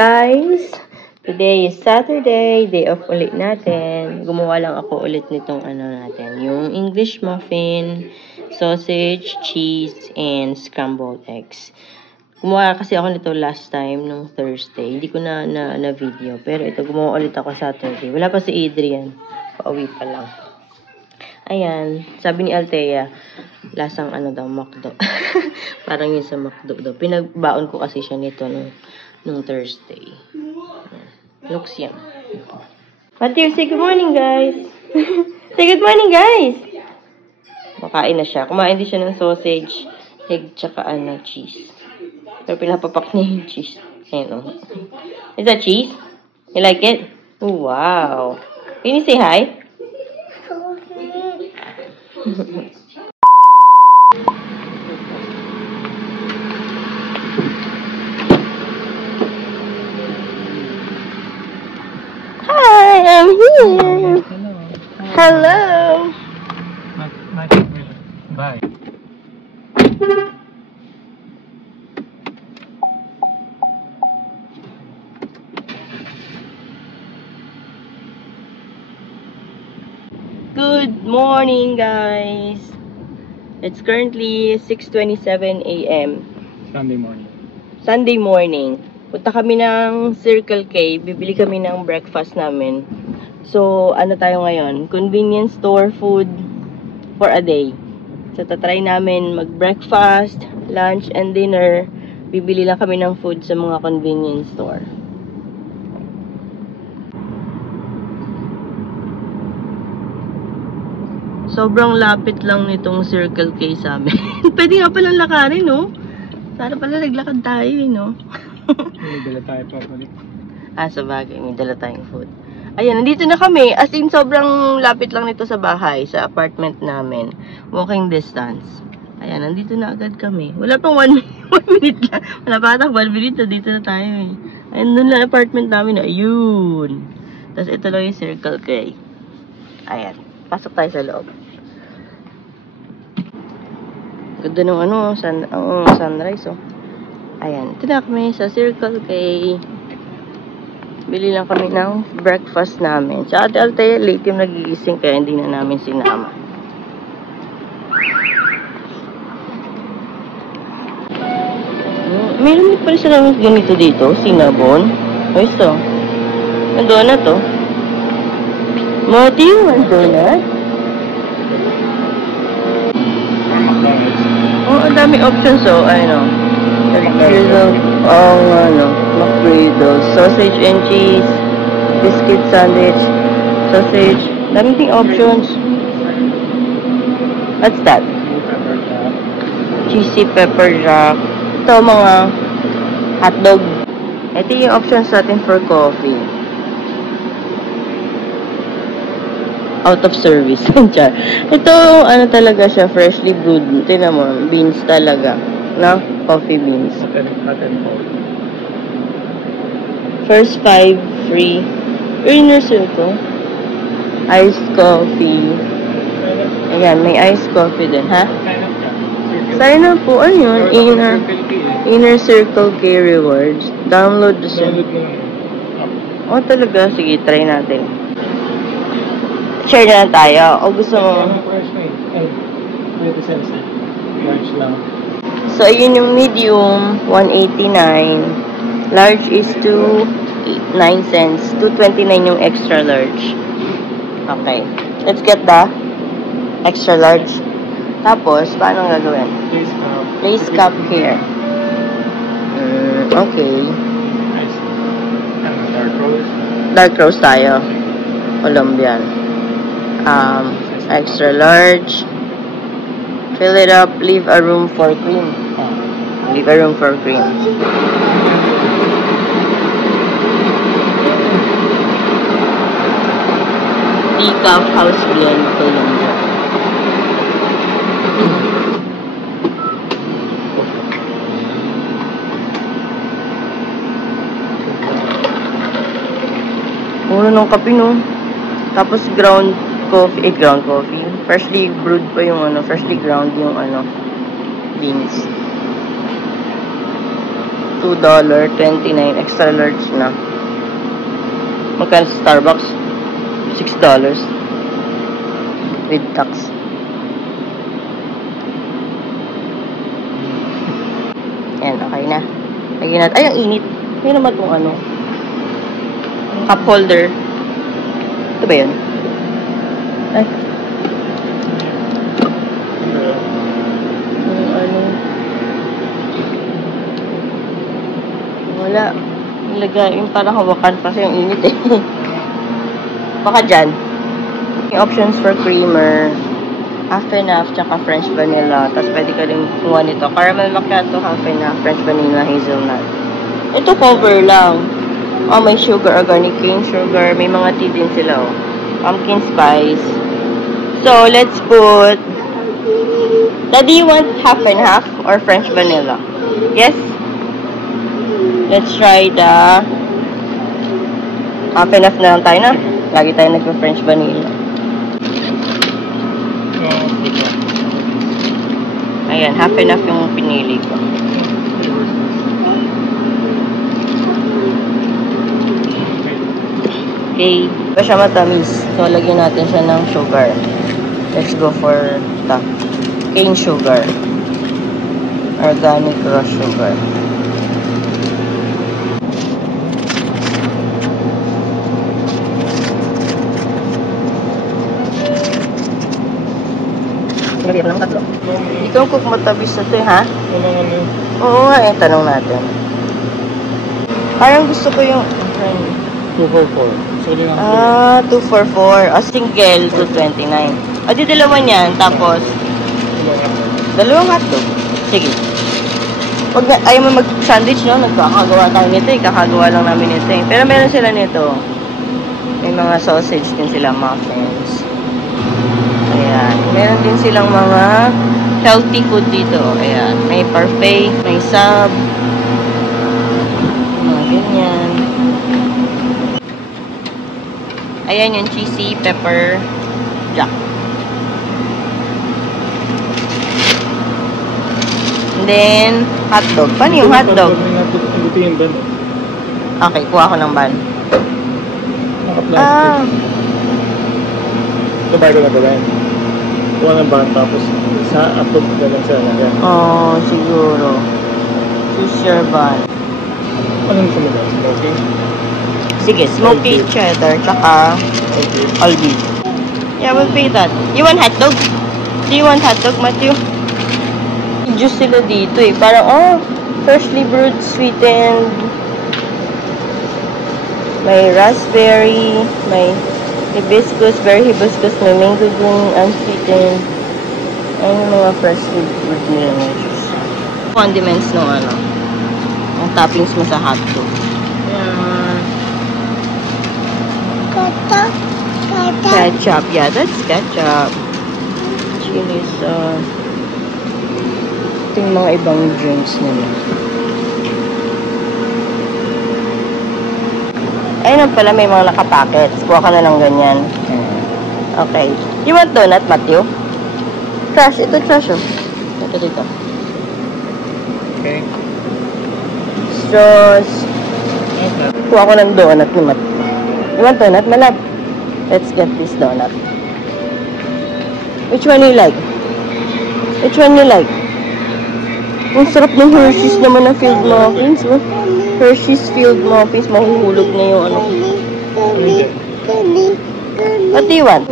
guys! Today is Saturday, day off ulit natin. Gumawa lang ako ulit nitong yung English muffin, sausage, cheese, and scrambled eggs. Gumawa kasi ako nito last time, nung Thursday. Hindi ko na video, pero ito gumawa ulit ako Saturday. Wala pa si Adrian. Pauwi pa lang. Ayan, sabi ni Althea, lasang McDo. Parang yun sa McDo daw. Pinagbaon ko kasi siya nito nung Thursday. Looks yum. Matthew, say good morning, guys. Say good morning, guys. Makain na siya. Kumain din siya ng sausage, egg, tsaka cheese. Pero pinapapak niya yung cheese. Ayun, Is that cheese? You like it? Oh, wow. Can you say hi? Hi, I'm here. Hello. Bye. Good morning, guys. It's currently 6:27 a.m. Sunday morning. Punta kami ng Circle K. Bibili kami ng breakfast namin. So, tayo ngayon? Convenience store food for a day. So, tatry namin mag-breakfast, lunch, and dinner. Bibili lang kami ng food sa mga convenience store. Sobrang lapit lang nitong Circle K sa amin. Pwede nga palang lakarin, no? Sana pala naglakad tayo, no? May dala tayo pa ulit. Sa bagay, may dala tayong food. Ayan, nandito na kami. As in, sobrang lapit lang nito sa bahay, sa apartment namin. Walking distance. Ayan, nandito na agad kami. Wala pang 1 minute lang. Wala pa ata 1 minute, dito na tayo eh. Ayan, doon lang apartment namin. Ayun. Tapos ito lang yung Circle K. Ayan, pasok tayo sa loob. Ganda ng sunrise, oh. Ayan, ito na kami sa Circle K. Bili lang kami ng breakfast namin. Sa Ate Althea, late yung nagigising kaya hindi na namin sinama. Meron pala sila ganito dito, cinnamon. O ito. Ang donut, oh. Matthew, ang donut. Ang dami options, oh. McGriddle, sausage and cheese, biscuit sandwich, sausage. Daming options. What's that? Cheesy pepper jack. Ito, mga hotdog. Ito yung options natin for coffee. Out of service. Ito, talaga siya, freshly brewed. Tingnan mo, beans talaga. No? Coffee beans. First 5 free. Inner circle. Iced coffee. Ayan, may iced coffee din, ha? Sign up po. Ano yun? Inner Circle K Rewards. Download siya. Talaga? Sige, try natin. Share na lang tayo. O gusto mo? So, ayun yung medium, 189. Large is 9 cents. 229 yung extra large. Okay. Let's get the extra large. Tapos, paano gagawin? Place cup here. Okay. Dark roast tayo. Colombian. Extra large. Fill it up. Leave a room for cream. Leave a room for cream. Decaf house blend Colombia. Mura ng kape, no? Tapos ground coffee. Freshly brewed pa yung, freshly ground yung, beans. $2.29. Extra large na. Magkano sa Starbucks? $6. With tax. Yan, okay na. Lagyan natin. Ay, ang init. May naman itong ano. Cup holder. Ito ba yun? Ay. Ano. Wala. Ilagay yung parang hawakan kasi yung init eh. Baka dyan. Yung options for creamer. Half and half, tsaka French vanilla. Tapos pwede ka rin kuha nito. Caramel macchiato, half and half, French vanilla, hazelnut. Ito cover lang. Oh, may sugar, organic cane sugar. May mga tea din sila, oh. Pumpkin spice. So, let's put... Daddy, you want half and half or French vanilla? Yes? Let's try the... Half and half na lang tayo na. Lagi tayo nagpa-French vanilla. Ayan, half and half yung pinili ko. Okay. Ito siya matamis. So, lagyan natin siya ng sugar. Let's go for the cane sugar. Organic raw sugar. Lagyan ko ng tatlo. Ikaw cook matamis na ito eh, ha? Oo nga eh, tanong natin. Parang gusto ko yung... 244. 244. Single, 229. Di dalawa niyan. Tapos, dalawang hotdog. Sige. Pag ayaw mo mag-sandwich, no? Nagkakagawa tayo nito eh. Kakagawa lang namin nito eh. Pero meron sila nito. May mga sausage din sila, muffins. Ayan. Meron din silang mga healthy food dito. Ayan. May parfait, may sub. Mga ganyan. Ayan yung cheesy pepper jack. And then, hotdog. Paano yung hotdog? Okay, kuha ko ng ban. Sabay ko na gawin. Kuha ng ban tapos sa hotdog na lang sa lagyan. Oh, siguro. Choose your ban. Anong gusto mo ba? Smoky? Sige, smoky cheddar, tsaka all beef. Yeah, we'll pay that. You want hotdog? Do you want hotdog, Matthew? Juice sila dito eh. Parang, oh, freshly brewed, sweetened. May raspberry, may hibiscus, berry hibiscus, may mango green, unsweetened. Ayun yung mga freshly brewed nila na juice. Condiments no, ano, ang toppings mo sa hotdog. Ketchup. Yeah, that's ketchup. Chili sauce. Ito yung mga ibang drinks nila. Ayun pala, may mga nakapackets. Kuha ka na lang ganyan. Okay. You want donut, Matthew? Trash. Ito trash, oh. Ito dito. Okay. Straws. Kuha ko ng donut ni Matthew. You want donut, malab? Let's get this donut. Which one you like? Which one you like? Ang sarap ng Hershey's naman na filled muffins, oh. Hershey's filled muffins. Mahuhulog na yung ano. What do you want?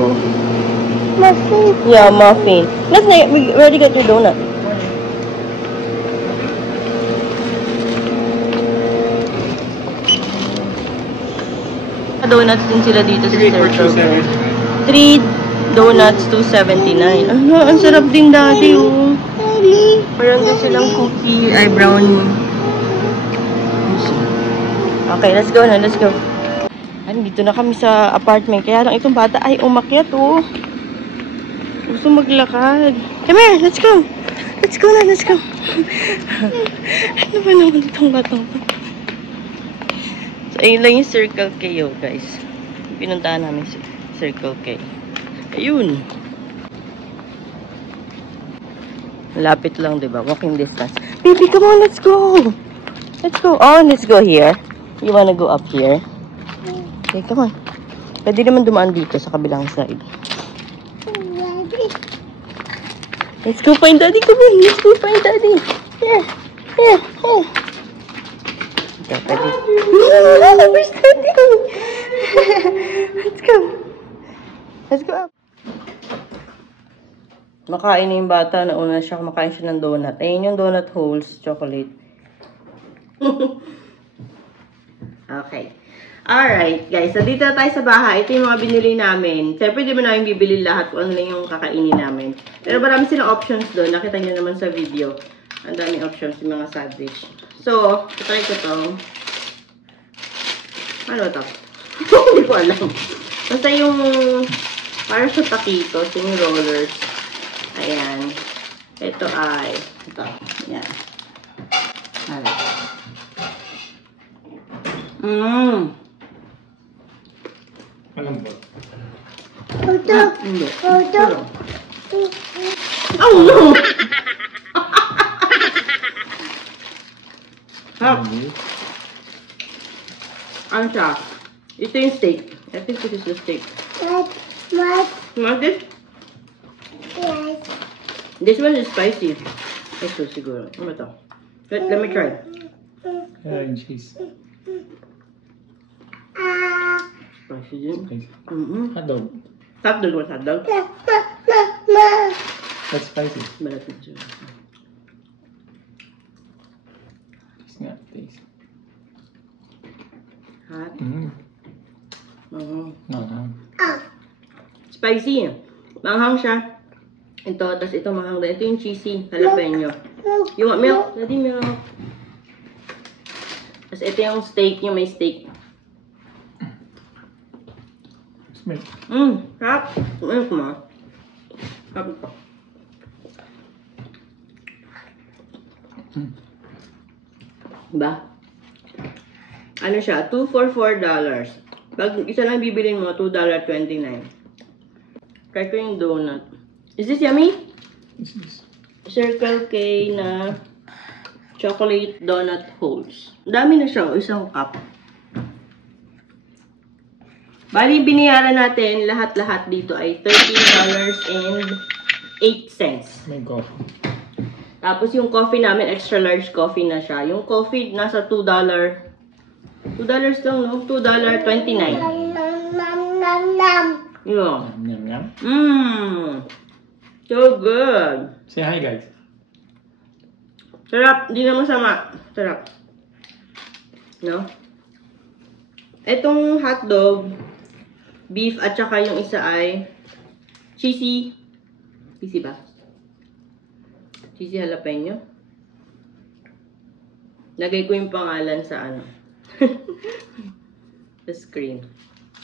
Muffin. Yeah, muffin. We already got your donut. Donuts din sila dito sa Circle K. 3 donuts, $2.79. Ang sarap din dati, oh. Parang din silang cookie, ay brownie. Okay, let's go na, let's go. Dito na kami sa apartment. Kaya lang itong bata ay umakyat, oh. Gusto maglakad. Come here, let's go. Let's go na, let's go. Ano ba naman itong batang to? So, ayun lang yung Circle K, oh, guys. Pinuntahan namin si Circle K. Ayun. Lapit lang, diba? Walking distance. Baby, come on, let's go! Let's go on. Let's go here. You wanna go up here? Okay, come on. Pwede naman dumaan dito sa kabilang side. Let's go find Daddy. Come on. Let's go find Daddy. Here. Here. Here. Okay, pwede. Where's Daddy? Let's go. Let's go up. Makain na yung bata. Nauna siya. Kumakain siya ng donut. Ayun yung donut holes. Chocolate. Okay. Alright, guys. So, dito tayo sa bahay. Ito yung mga binili namin. Siyempre, di ba namin bibili lahat kung ano lang yung kakainin namin. Pero marami silang options doon. Nakita nyo naman sa video. Ang daming options yung mga sandwich. So, try ko to. Ano to? Hindi ko alam. Basta yung para sa taquitos, yung rollers. Ayan. Ito ay ito. Ayan. Alright. Alam ba? Hindi. Oh no! Ano siya? Ito yung steak. I think this is the steak. What? You want this? Yes. This one is spicy. Ito siguro. Ano to? Let me try. And cheese. Spicy din. Spicy. Hotdog. Hotdog. Hotdog. That's spicy. Malapit siya. It's not tasty. Hot. Spicy. Manghang siya. Ito, tapos ito manghang din. Ito yung cheesy jalapeno. You want milk? Daddy, milk. Tapos ito yung steak, yung may steak. Smell. Sarap. Ano ko ma? Sarap ito. Diba? Ano siya? $2 for $4. Pag isa lang bibilin mo, $2.29. Try ko yung donut. Is this yummy? This is Circle K na chocolate donut holes. Dami na siya. Isang cup. Bali, binayaran natin lahat-lahat dito ay $13.08. may coffee. Tapos yung coffee namin, extra large coffee na siya. Yung coffee, nasa $2. $2 lang, no? $2.29. Yeah. Yum, yum. So good. Say hi, guys. Sarap. Di na masama. Sarap. No? Etong hotdog, beef, at saka yung isa ay cheesy. Cheesy ba? Cheesy jalapeno. Lagay ko yung pangalan sa ano. The screen.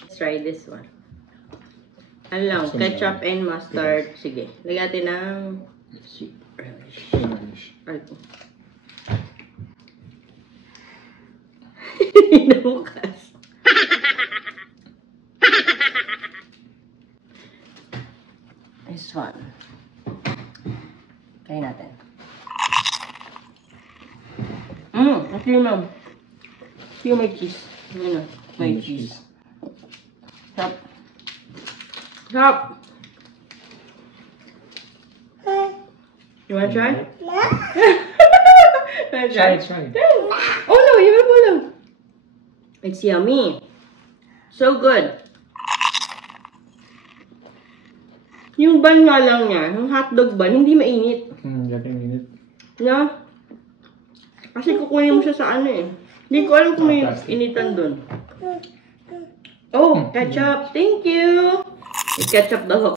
Let's try this one. Ano lang, ketchup and mustard. Sige. Lagyan natin ng sweet relish. Nabukas. This one. Kain natin. Ito yun, ma'am. Ito yung may cheese. Ano? May cheese. Sarap. Sarap. You wanna try? Try. Oh no, you will follow. It's yummy. So good. Yung bun nga lang niya, yung hotdog bun, hindi mainit. Getting minute. No? Kasi kukunin mo siya sa ano eh. Hindi ko alam kung may initan dun. Oh, ketchup. Thank you. May ketchup daw.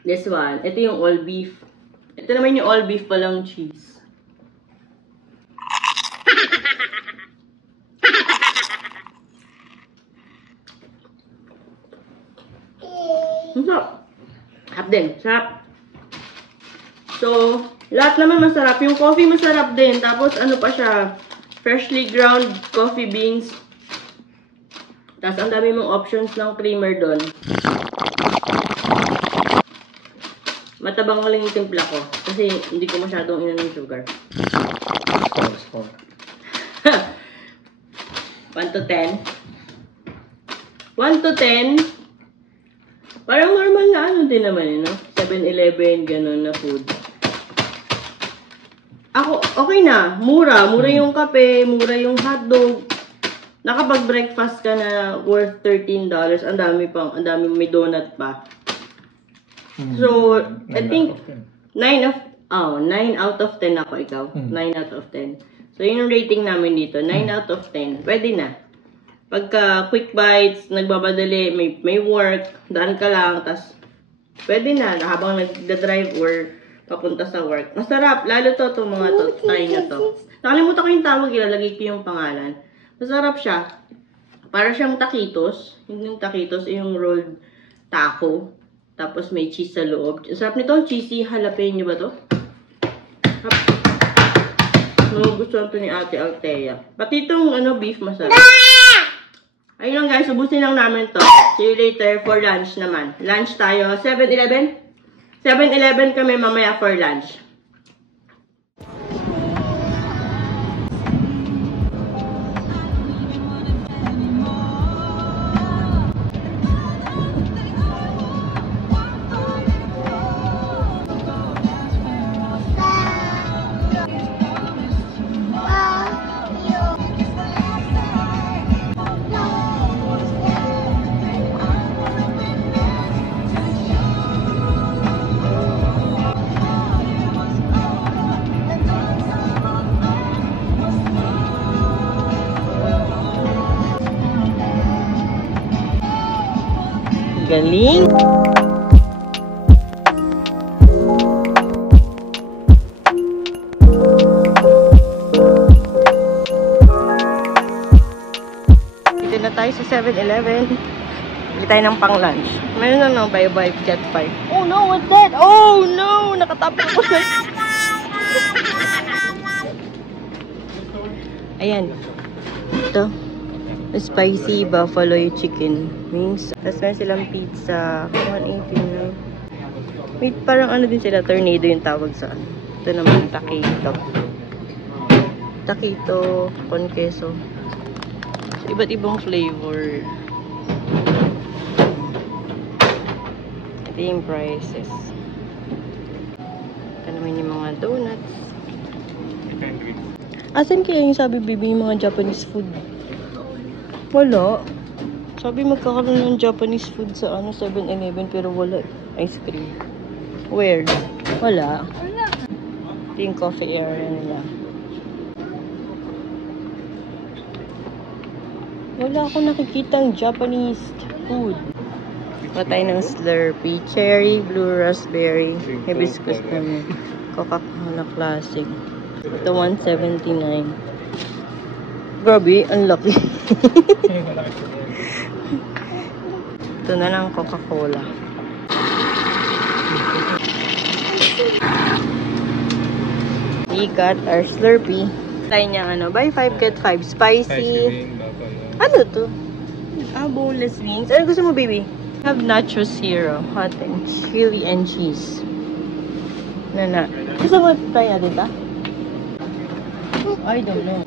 This one. Ito yung all beef. Ito naman yung all beef palang cheese. Sarap. Sarap din. Sarap. So, lahat naman masarap. Yung coffee masarap din. Tapos, ano pa siya? Freshly ground coffee beans. Tapos, ang dami mong options ng creamer doon. Matabang lang yung timpla ko. Kasi hindi ko masyadong inan ng sugar. Score. 1 to 10. 1 to 10. Parang normal na ano din naman, no? 7-Eleven, ganun na food. Ako, okay na. Mura. Mura yung kape, mura yung hotdog. Nakapag-breakfast ka na worth $13. Ang dami may donut pa. So, I think 9 out of 10 ako, ikaw. 9 out of 10. So, yun yung rating namin dito. 9 out of 10. Pwede na. Pagka quick bites, nagbabadali, may work, daan ka lang, tas pwede na habang nagda-drive or papunta sa work. Masarap. Lalo to mga to. Try nyo to. Nakalimutan ko yung tawag, ilalagay ko yung pangalan. Masarap siya. Para siyang taquitos. Yung taquitos, yung rolled taco. Tapos may cheese sa loob. Sarap nito, cheesy jalapeno ba to? Gusto to ni Ate Althea. Pati itong beef masarap. Ayun lang guys, ubusin lang namin to. See you later for lunch naman. Lunch tayo. 7-Eleven? 7-Eleven kami mamaya for lunch. Galing! Dito na tayo sa 7-Eleven. Bili tayo ng pang-lunch. Meron na buy 5 get 5. Oh no, what's that? Oh no! Nakatapos ako sa... Ayan. Ito. Spicy buffalo chicken wings. Tapos meron silang pizza. 180 na. May parang din sila. Tornado yung tawag sa ano. Ito naman taquito. Taquito con queso. So, iba't ibang flavor. Ito yung prices. Ito naman yung mga donuts. Asan kaya yung sabi bibi yung mga Japanese food? Wala. Sabi magkakaroon ng Japanese food sa 7-Eleven pero wala ice cream. Where? Wala. Ito yung coffee area nila. Wala akong nakikitang Japanese food. Patay ng Slurpee. Cherry, blue raspberry, hibiscus naman. Coca-Cola Classic. Ito 179. Grabe, ang laki. Ito na lang Coca-Cola. We got our Slurpee. Tayo niyang buy 5 get 5 spicy. Ano to? Boneless wings. Ano gusto mo, baby? Have nacho zero, hot and chili and cheese. Na. Gusto mo try natin ta? I don't know.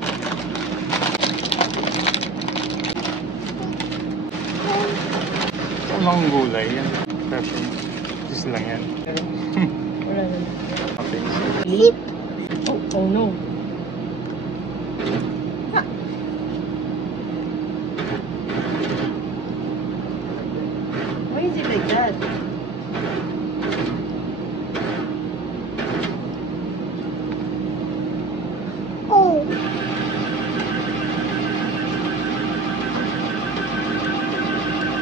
Anong gulay yan? Pepper. Just lang yan. Wala naman. Okay. Sleep? Oh no. Why is it like that? Oh.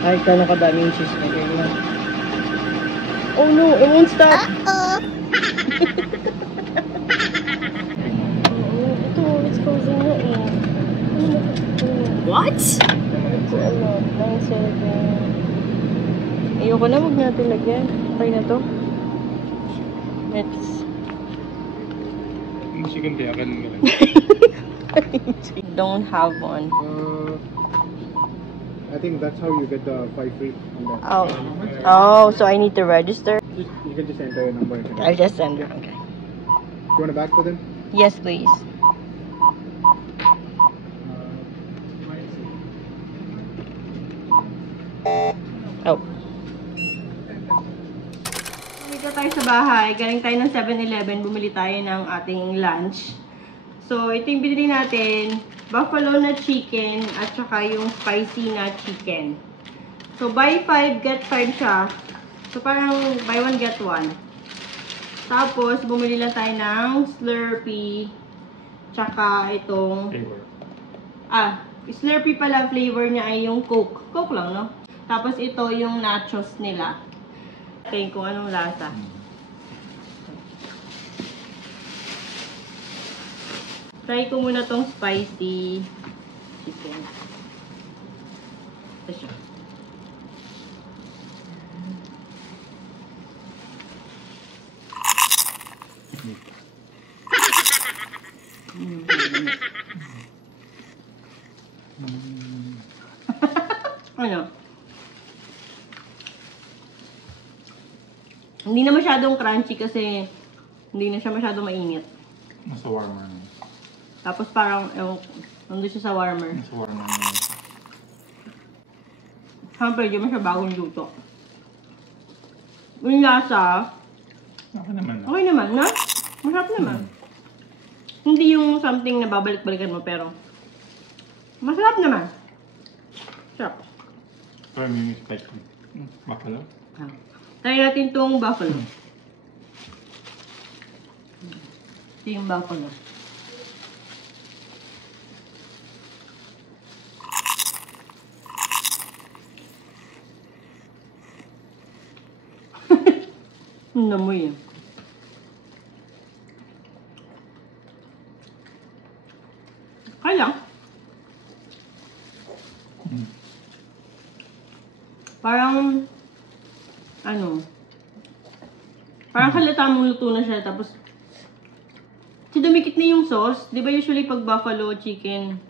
Ay, ka nakadaming cheese na ganyan. Oh no, it won't stop. Ito, it's frozen na eh. What? It's 9-7. Ayoko na, huwag natin lagyan. Okay na to. Let's... Chicken kaya ka nila. Don't have one. I think that's how you get the 5 free. Oh, so I need to register? You can just enter your number. I'll just send her. Okay. You want to back for them? Yes, please. Oh. Dito tayo sa bahay. Galing tayo ng 7-Eleven. Bumili tayo ng ating lunch. So, ito yung binili natin. Buffalo na chicken at saka yung spicy na chicken. So, buy 5, get 5 siya. So, parang buy 1, get 1. Tapos, bumili lang tayo ng Slurpee. Tsaka itong... Flavor. Slurpee pala flavor niya ay yung Coke. Coke lang, no? Tapos, ito yung nachos nila. Tingin kung anong lasa. Try ko muna tong spicy chicken. Ito siya. Ano? Hindi na masyadong crunchy kasi hindi na siya masyadong mainit. Nasa warmer na. Tapos parang, nandun siya sa warmer. Nasa warmer na. Siyempre, di mo siya bagong luto. Yung lasa, Okay naman na. okay naman, na? Masarap naman. Hindi yung something na babalik-balikan mo, pero masarap naman. Sarap. Pero may spicy. Buffalo. Try natin itong buffalo. Ito yung buffalo. Namoy yan. Kaya. Parang, parang halata mong luto na siya, tapos, dumikit na yung sauce. Di ba usually pag buffalo chicken,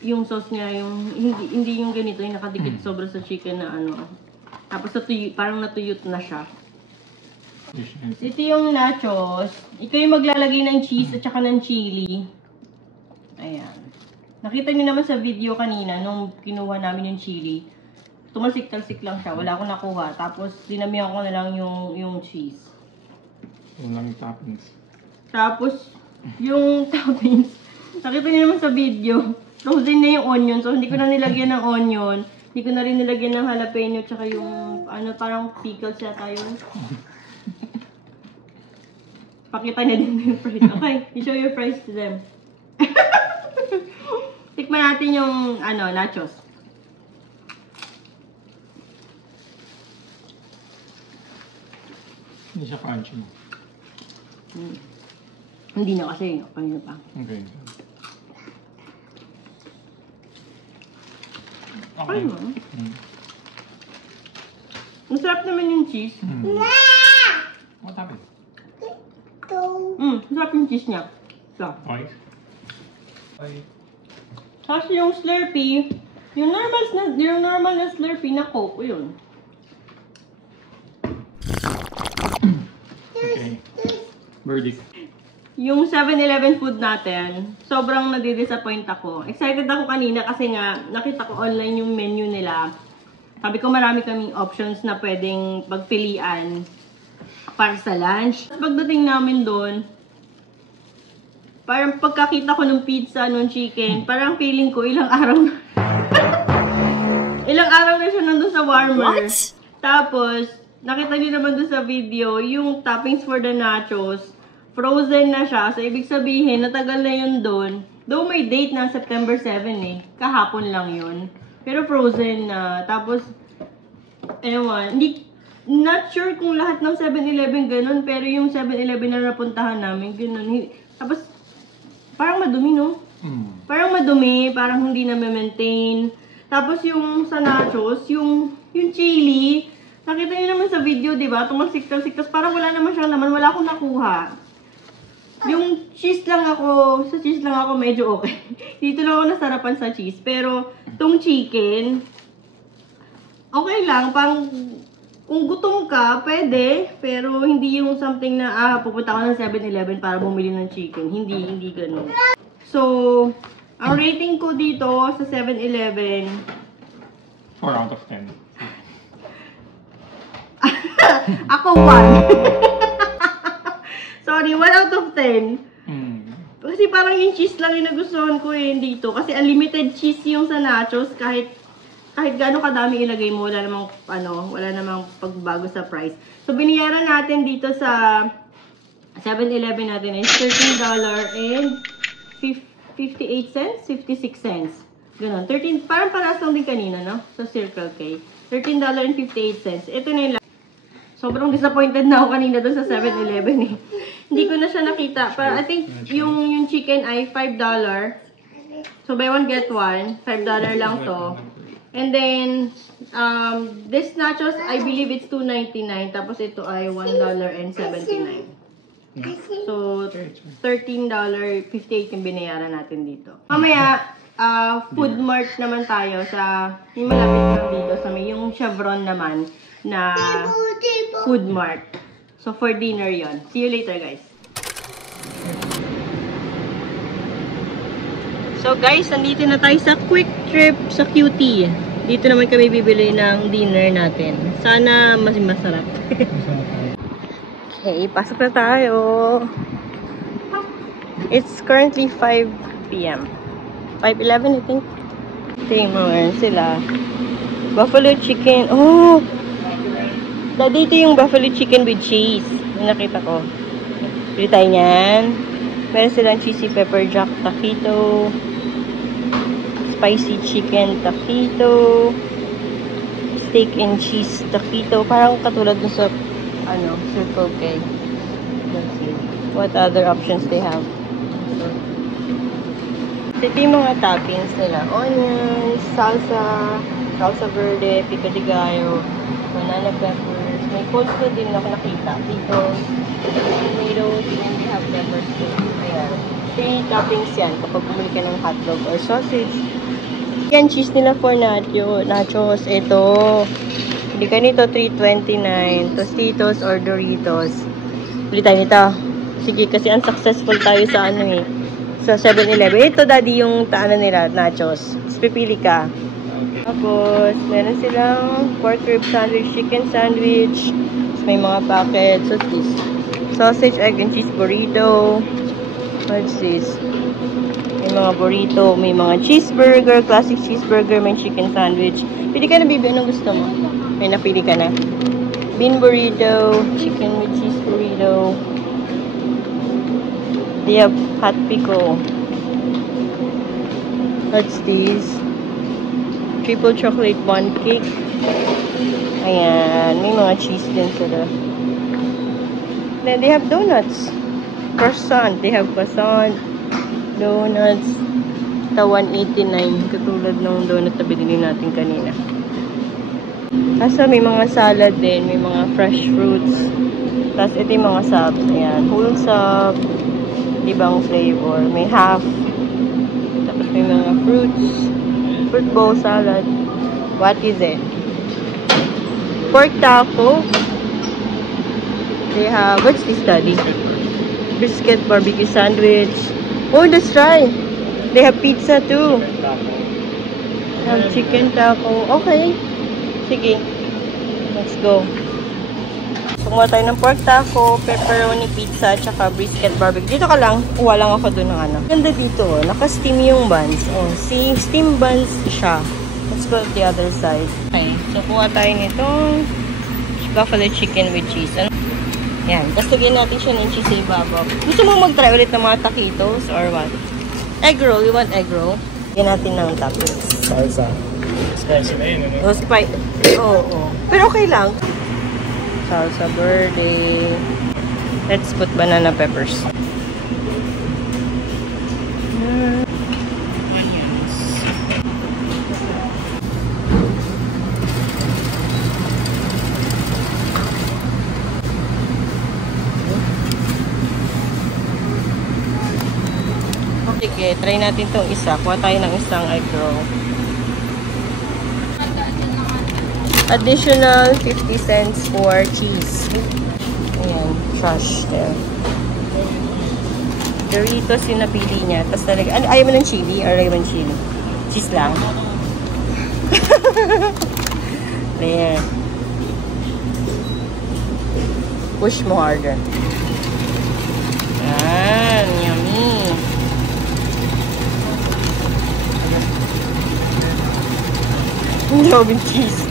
yung sauce niya, yung, hindi yung ganito, yung nakadikit sobra sa chicken na tapos parang natuyot na siya. Ito yung nachos. Ito yung maglalagay ng cheese at saka ng chili. Ayan. Nakita niyo naman sa video kanina, nung kinuha namin yung chili. Tumasik-talsik lang siya. Wala akong nakuha. Tapos, dinamihan ko na lang yung cheese. Walang toppings. Tapos, yung toppings, nakita niyo naman sa video, frozen na yung onion. So, hindi ko na nilagyan ng onion. Hindi ko na rin nilagyan ng jalapeno. Tsaka yung, parang pickles yata yun. Pakita niya din yung fries. Okay, you show your fries to them. Tikman natin yung, nachos. Hindi siya crunchy. Hindi na kasi, kanina pa. Okay. Okay mo. Masarap naman yung cheese. What happened? Masarap yung cheese niya. So. Okay. Okay. Tapos yung Slurpee, yung normal na Slurpee na Coke, yun. Okay. Verdict. Yung 7-Eleven food natin, sobrang nadi-disappoint ako. Excited ako kanina kasi nga, nakita ko online yung menu nila. Sabi ko marami kaming options na pwedeng pagpilian para sa lunch. Pagdating namin doon, parang pagkakita ko ng pizza, ng chicken, parang feeling ko ilang araw na. Ilang araw na siya nandun sa warmer. What? Tapos, nakita niyo naman doon sa video, yung toppings for the nachos, frozen na siya. So, ibig sabihin, natagal na yun doon. Though may date na September 7 eh. Kahapon lang yun. Pero frozen na. Tapos, ewan, not sure kung lahat ng 7-Eleven ganun, pero yung 7-Eleven na napuntahan namin, ganun. Tapos, parang madumi, no? Parang madumi, parang hindi na maintain. Tapos yung sa nachos, yung chili, nakita niyo naman sa video, di ba? Tumasik-tasik, tapos parang wala naman siyang laman, wala akong nakuha. Yung cheese lang ako, sa cheese lang ako medyo okay. Dito lang ako nasarapan sa cheese. Pero, tong chicken, okay lang, parang Kung gutom ka, pwede. Pero hindi yung something na, pupunta ka ng 7-Eleven para bumili ng chicken. Hindi ganun. So, ang rating ko dito sa 7-Eleven, 4 out of 10. ako 1. Sorry, 1 out of 10. Kasi parang yung cheese lang yung nagustuhan ko dito. Kasi unlimited cheese yung sa nachos. Kahit gaano kadami ilagay mo, wala namang pagbago sa price. So, biniyaran natin dito sa 7-Eleven natin is $13.58, 56 cents. Ganon. 13, parang paras lang din kanina, no? Sa Circle K. $13.58. Ito na yung sobrang disappointed na ako kanina doon sa 7-Eleven eh. Hindi ko na siya nakita. Pero I think yung chicken ay $5. So, buy one, get one. $5 lang to. And then, this nachos, I believe it's $2.99. Tapos ito ay $1.79. So, $13.58 yung binayaran natin dito. Mamaya, Food Mart naman tayo sa, yung malapit lang dito sa may, yung Chevron naman na Food Mart. So, for dinner yon. See you later, guys. So guys, nandito na tayo sa Quick Trip sa QT. Dito naman kami bibili ng dinner natin. Sana mas masarap. Okay, pasok na tayo. It's currently 5 p.m. 5:11 I think. Tingnan mo meron sila. Buffalo chicken. Oh! Dito yung buffalo chicken with cheese. Yung nakita ko. Bili tayo niyan. Meron silang cheesy pepper jack taquito. Spicy chicken taquito. Steak and cheese taquito. Parang katulad dun sa Circle K. Let's see. What other options they have. Ito yung mga toppings nila. Onions, salsa verde, pico de gallo, banana peppers. May coleslaw din ako nakita. Dito, tomatoes, and we have peppers too. Ayan. 3 toppings yan kapag bumili ka ng hotdog or sausage. Yan, cheese nila for nachos. Ito. Hindi ka nito, $3.29. Tostitos or Doritos. Bili tayo nito. Sige, kasi unsuccessful tayo sa sa 7-Eleven. Ito, daddy, yung nila, nachos. Tapos pipili ka. Tapos, meron silang pork rib sandwich, chicken sandwich. Tapos may mga packets. What's this? Sausage, egg, and cheese burrito. What's this? May mga burrito, may mga cheeseburger, classic cheeseburger, may chicken sandwich. Pili ka na, bibi. Anong gusto mo? May napili ka na. Bean burrito, chicken with cheese burrito. They have hot pico. What's this? Triple chocolate bun cake. Ayan. May mga cheese din sila. Then they have donuts. Croissant. They have croissant. Donuts. Ito, $1.89. Katulad ng donut na binili natin kanina. Asa may mga salad din. May mga fresh fruits. Tapos ito yung mga subs. Ayan. Whole sub. Ibang flavor. May half. Tapos may mga fruits. Fruit bowl salad. What is it? Pork taco. They have, what's this, daddy? Brisket barbecue sandwich. Oh, let's try. They have pizza too. They have chicken taco. Okay. Sige. Let's go. Kumuha tayo ng pork taco, pepperoni pizza, tsaka brisket barbecue. Dito ka lang. Kuha lang ako dun ng Ganda dito. Naka-steam yung buns. Oh, see? Steam buns siya. Let's go to the other side. Okay. So, kuha tayo nitong buffalo chicken with cheese. Yan. Tapos lagyan natin siya ng cheese sa ibabaw. Gusto mo mag-try ulit ng mga taquitos or what? Egg roll. You want egg roll? Lagyan natin ng toppings. Salsa. Spicy na yun, ano? Oo. Pero okay lang. Salsa verde. Let's put banana peppers. Onions. Okay, try natin tong isa. Kuha tayo ng isang egg roll. Additional 50 cents for cheese. Ayan, trash there. Doritos yung napili niya. Tapos talaga, ayaw mo ng chili or ayaw mo ng chili? Cheese lang. Ayan. Push mo harder. Ayan, yummy. Hindi ako yung cheese.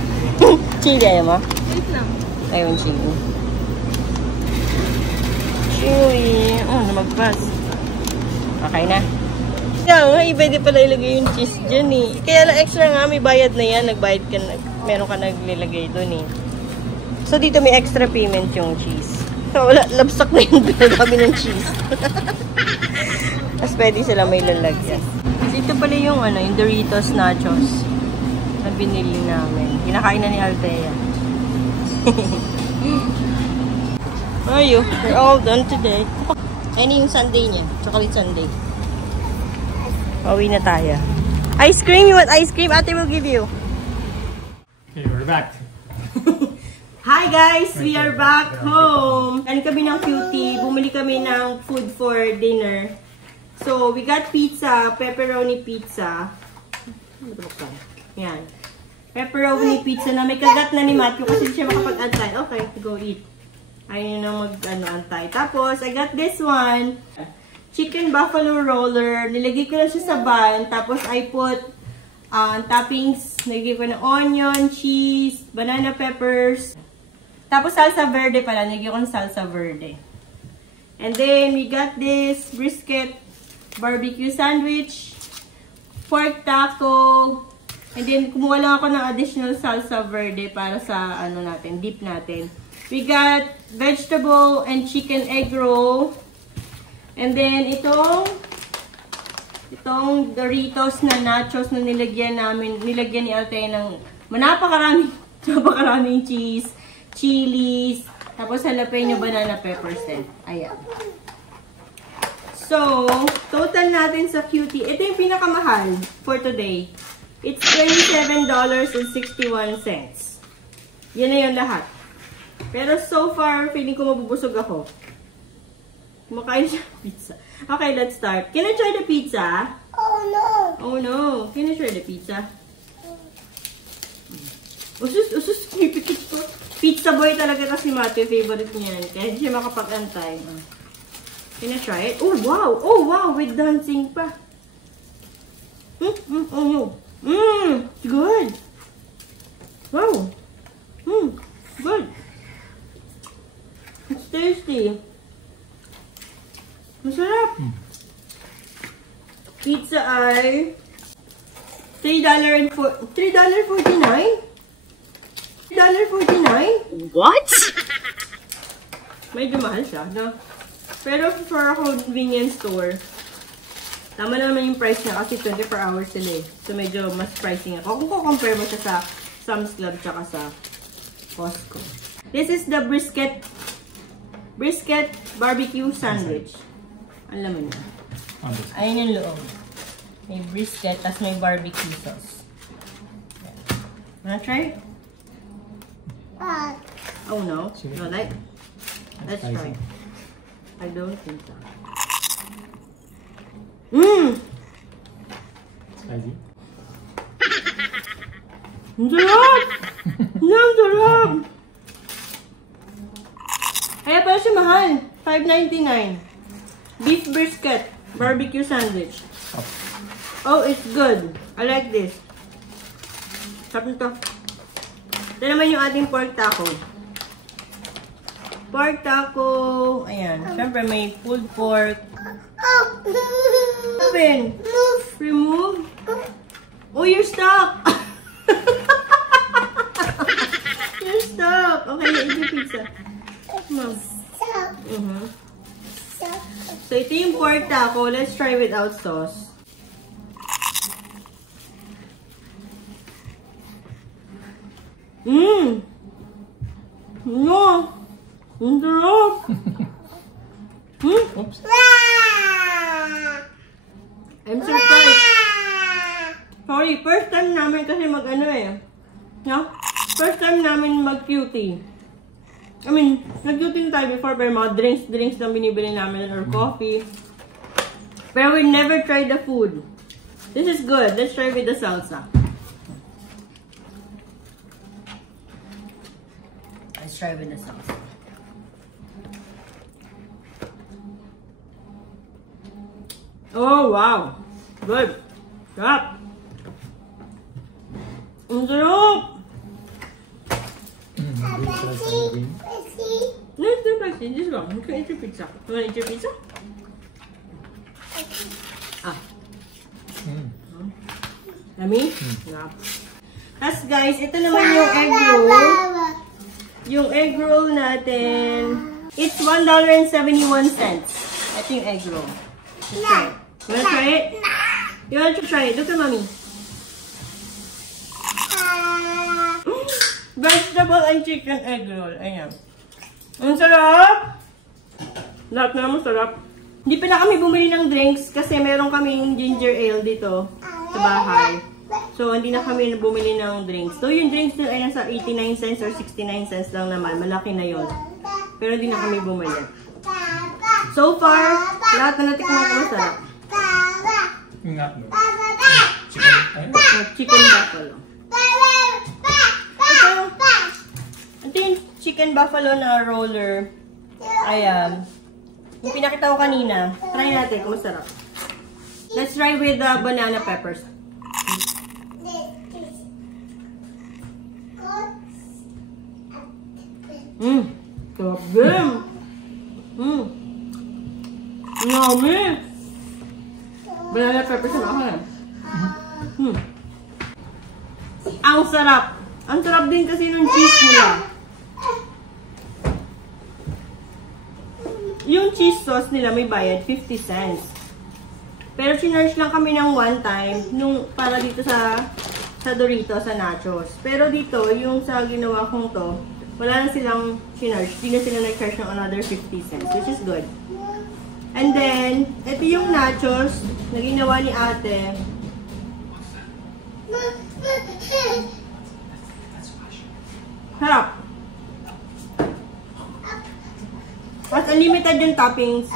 Chili ayaw mo? Wait lang. Ayaw yung chili. Chili. Oh, namagbas. Okay na. Kaya nga, pwede pala ilagay yung cheese dyan eh. Kaya lang extra nga, may bayad na yan. Nagbayad ka, meron ka naglilagay dun eh. So, dito may extra payment yung cheese. So, wala, labsak na yung pinagami ng cheese. Tapos pwede sila may lalagyan. Dito pala yung, yung Doritos Nachos na binili namin. Kinakain na ni Althea. How are you? We're all done today. Ano yung sundae niya? Chocolate sundae. Pauwi na tayo. Ice cream? You want ice cream? Ate will give you. Okay, we're back. Hi guys! We are back home. Kanin kami ng cutie. Bumili kami ng food for dinner. So, we got pizza. Pepperoni pizza. Yan. Pepperoni pizza na may kagat na ni Matthew kasi siya makapag-antay. Okay, go eat. Ayun na mag-antay. Tapos, I got this one. Chicken buffalo roller. Nilagay ko na siya sa bun. Tapos, I put toppings. Nilagay ko na onion, cheese, banana peppers. Tapos, salsa verde pala. Nilagay ko na salsa verde. And then, we got this brisket barbecue sandwich, pork taco, and then, kumuha lang ako ng additional salsa verde para sa, dip natin. We got vegetable and chicken egg roll. And then, itong Doritos na nachos na nilagyan ni Althea ng napakaraming cheese, chilies, tapos jalapeno banana peppers din. Ayan. So, total natin sa cutie. Ito yung pinakamahal for today. It's $27.61. Yan na yung lahat. Pero so far, feeling ko mabubusog ako. Kumakain siya pizza. Okay, let's start. Can I try the pizza? Oh no! Oh no. Can I try the pizza? Usus, pinipikit ko. Pizza boy talaga kasi Matthew. Favorite niya yan. Kaya hindi siya makapag-antay. Can I try it? Oh wow! Oh wow! With dancing pa. Oh no. Good. Wow. Good. It's tasty. Masarap. Pizza ay $3.49? $3.49? What? Medyo mahal siya, no? Pero for a convenience store, tama naman yung price niya kasi 24 hours sila eh. So medyo mas pricing ako. Kung compare mo siya sa Sam's Club tsaka sa Costco. This is the brisket barbecue sandwich. Ang laman niya. Ayun yung loob. May brisket, tas may barbecue sauce. Wanna try? Oh no? No, like? Let's try. I don't think so. Spicy? Ang sarap! Ang sarap! Kaya pala siya mahal. $5.99. Beef brisket barbecue sandwich. Oh, it's good. I like this. Sarap nito. Ito naman yung ating pork taco. Pork taco. Ayan. Siyempre may pulled pork. Open. Remove. Oh, you're stuck. You're stuck. Okay, eat your pizza. Mom. So, ito yung pork taco. Let's try without sauce. No! Ang sarap! Oops. I'm surprised. Sorry, first time namin kasi mag-ano eh. No? First time namin mag-cutie. I mean, nag-cutie tayo before, pero mga drinks lang binibili namin or coffee. Pero we never tried the food. This is good. Let's try with the salsa. Let's try with the salsa. Oh, wow. Good. Sarap. Ang sarap. No, it's not like this. Just go. You can eat your pizza. You want to eat your pizza? Ah. Yummy? Sarap. Tapos guys, ito naman yung egg roll. Yung egg roll natin. It's $1.71. Ito yung egg roll. Let's try it. You wanna try it? You want to try it? Look at mommy. Vegetable and chicken egg roll. Ayan. Ang sarap! Lahat na naman sarap. Hindi pa na kami bumili ng drinks kasi meron kaming ginger ale dito sa bahay. So, hindi na kami bumili ng drinks. So, yung drinks nyo ay nasa 89 cents or 69 cents lang naman. Malaki na yon. Pero hindi na kami bumili. So far, lahat na natikman ko masarap. Chicken buffalo. Ito yung chicken buffalo na roller. Ayan. Yung pinakita ko kanina. Try natin kung masarap. Let's try with the banana peppers. Sarap din. Yummy. Banana peppers na ako yan. Ang sarap. Ang sarap din kasi nung cheese nila. Yung cheese sauce nila may bayad 50 cents. Pero sinurge lang kami ng one time nung para dito sa Doritos, sa nachos. Pero dito, yung sa ginawa kong to, wala na silang sinurge. Hindi na sila nag-charge ng another 50 cents, which is good. And then, ito yung nachos na ginawa ni ate. Harap. At unlimited yung toppings.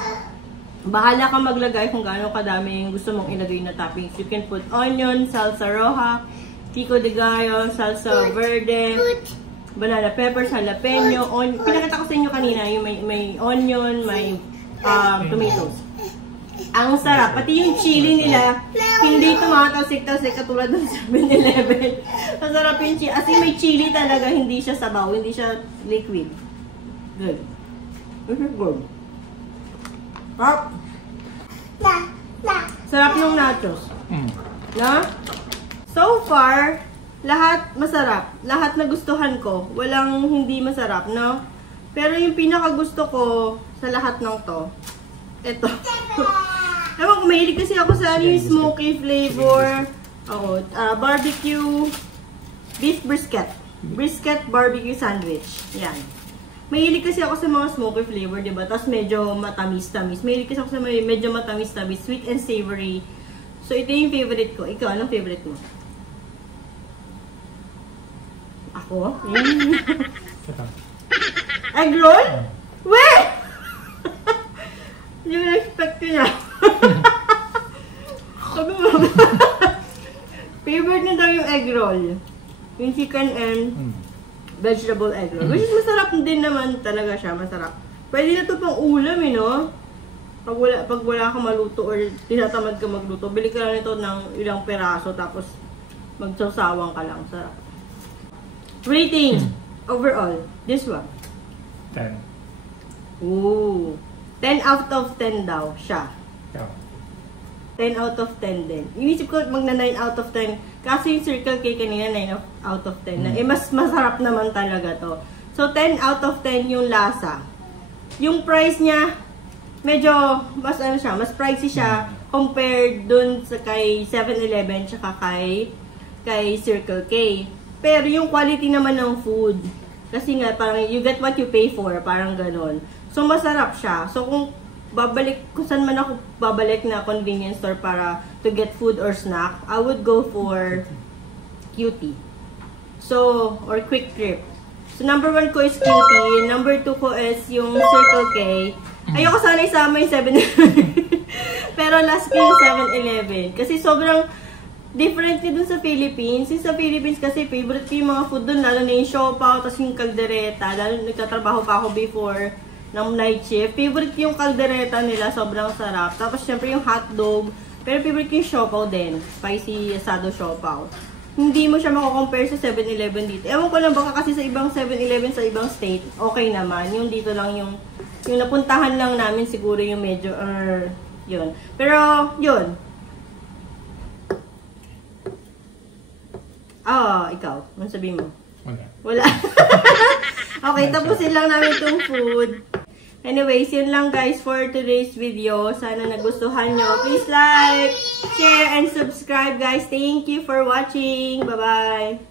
Bahala ka maglagay kung gaano kadami yung gusto mong ilagay na toppings. You can put onion, salsa roja, pico de gallo, salsa verde, banana peppers, jalapeno, onion. Pinakita ko sa inyo kanina, yung may onion, may tomatoes. Ang sarap. Pati yung chili nila, hindi tumatalsik-talsik katulad ng 7-Eleven. Masarap yung chili. As in, may chili talaga, hindi siya sabaw, hindi siya liquid. Good. This is good. Sarap. Sarap ng nachos. Na? So far, lahat masarap. Lahat na gustuhan ko. Walang hindi masarap, no? Pero yung pinakagusto ko sa lahat ng to, ito. Ewan ko, mahilig kasi ako sa yung smoky flavor. Ako, barbecue, beef brisket. Brisket barbecue sandwich. Yan. Mahilig kasi ako sa mga smoky flavor, diba? Tapos medyo matamis-tamis. Mahilig kasi ako sa medyo matamis-tamis, sweet and savory. So, ito yung favorite ko. Ikaw, anong favorite mo? Ako? Egg roll? Weh! Hindi mo na-expect ko niya. Sabi mo. Favorite na daw yung egg roll. Yung chicken and vegetable egg roll. Which is masarap din naman talaga siya. Masarap. Pwede na ito pang ulam, no? Pag wala kang maluto or tinatamad ka magluto, bili ka lang ito ng ilang peraso tapos magsasawang ka lang. Sarap. Rating overall. This one. 10. Ooh. 10 out of 10 daw siya. Yeah. 10 out of 10 din. Inisip ko magna 9 out of 10. Kasi yung Circle K kanina 9 out of 10 na. Eh, mas masarap naman talaga to. So, 10 out of 10 yung lasa. Yung price niya, medyo, mas ano siya, mas pricey siya compared dun sa kay 7-Eleven tsaka kay Circle K. Pero yung quality naman ng food, kasi nga, parang you get what you pay for, parang ganon. So, masarap siya. So, kung saan man ako babalik na convenience store para to get food or snack, I would go for Cutie. So, or Quick Trip. So, number 1 ko is QT. Number 2 ko is yung Circle K. Ayoko sana isama yung 7-Eleven. Pero last ko yung 7-Eleven. Kasi sobrang different dun sa Philippines. Sa Philippines kasi favorite ko yung mga food dun. Lalo na yung siopaw, tapos yung kaldereta. Lalo nagtatrabaho pa ako before ng night shift. Favorite ko yung kaldereta nila. Sobrang sarap. Tapos syempre yung hotdog. Pero favorite ko yung siopaw din. Spicy asado siopaw. Hindi mo siya mako-compare sa 7-Eleven dito. Ewan ko lang baka kasi sa ibang 7-Eleven sa ibang state, okay naman. Yung dito lang yung napuntahan lang namin siguro yung medyo, yun. Pero, yun. Ikaw. Ano sabihin mo? Wala. Okay, tapusin lang namin itong food. Anyways, yun lang guys for today's video. Sana nagustuhan nyo. Please like, share, and subscribe guys. Thank you for watching. Bye-bye.